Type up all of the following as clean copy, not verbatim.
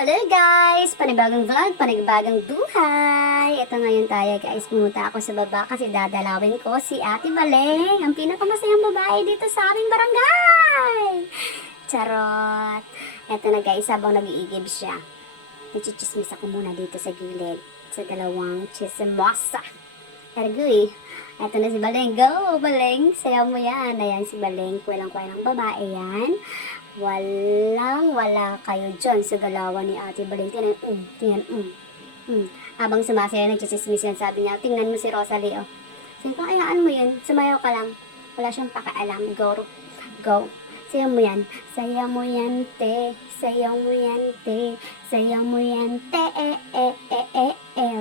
Hello guys! Panibagong vlog, panibagong buhay! Ito ngayon tayo guys, pumunta ako sa baba kasi dadalawin ko si Ate Baleng, ang pinakamasayang babae dito sa aming barangay! Charot! Ito na guys, habang nag-iigib siya. Nagchichismis ako muna dito sa gilid, sa dalawang chismosa. Ergoy, ito na si Baleng. Go, Baleng! Sayaw mo yan. Ayan si Baleng, kuwalang-kuwalang babae yan. Wala kayo dyan sa galawan ni Ate Baleng. Tingnan, Habang sumasaya, nagchichismis yan. Sabi niya, tingnan mo si Rosalie, oh. Sabi ko, ayaan mo yun. Sumayaw ka lang. Wala siyang pakaalam. Go. Sayaw mo yan. Sayaw mo yan, te. Sayaw mo yan, te. Sayaw mo yan, te.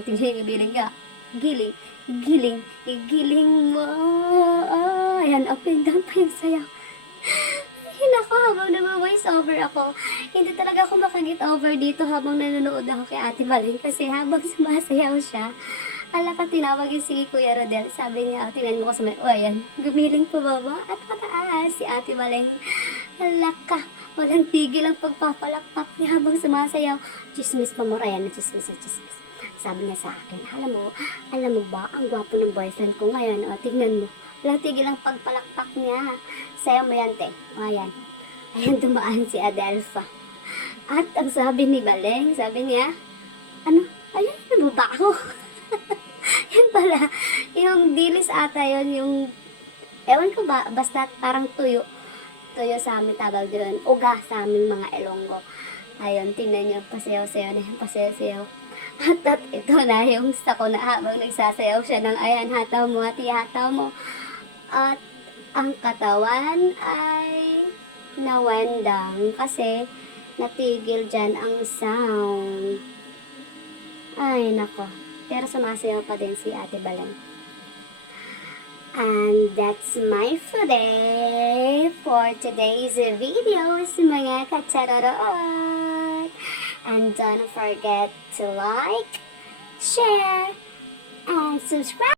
Tingnan ka. Giling mo. Oh, ayan, up and down pa yung sayaw. Nako, habang nag-voice over ako, hindi talaga ako makag-get over dito habang nanonood ako kay Ate Baleng kasi habang sumasayaw siya, ka tinawag yung si Kuya Rodel. Sabi niya, tinan mo ko sa may, oh ayan, gumiling pa baba at pataas si Ate Baleng. Ka, walang tigil ang pagpapalakpak niya habang sumasayaw. Chismis pa mo, ayan, chismis. Sabi niya sa akin, alam mo ba, ang gwapo ng boyfriend ko ngayon, o tignan mo. Walang tigil ang pagpalakpak niya. Sayaw mo yan, te. O, ayan. Ayan, dumaan si Adelfa. At ang sabi ni Baleng, sabi niya, ayun, nababa ako. Yan pala, yung dilis ata yun, yung, ewan ko ba, basta parang tuyo. Tuyo sa amin tawag doon. Uga sa aming mga Ilonggo. Ayun, tingnan niyo, pasayaw-sayaw na yung pasayaw-sayaw. At ito na yung sa ko na habang nagsasayaw siya ng ayan, hataw mo at ihataw mo. At ang katawan ay nawendang kasi natigil dyan ang sound. Ay, nako. Pero sumasayaw pa din si Ate Baleng. And that's my for today's videos, mga kacharorot. And don't forget to like, share, and subscribe.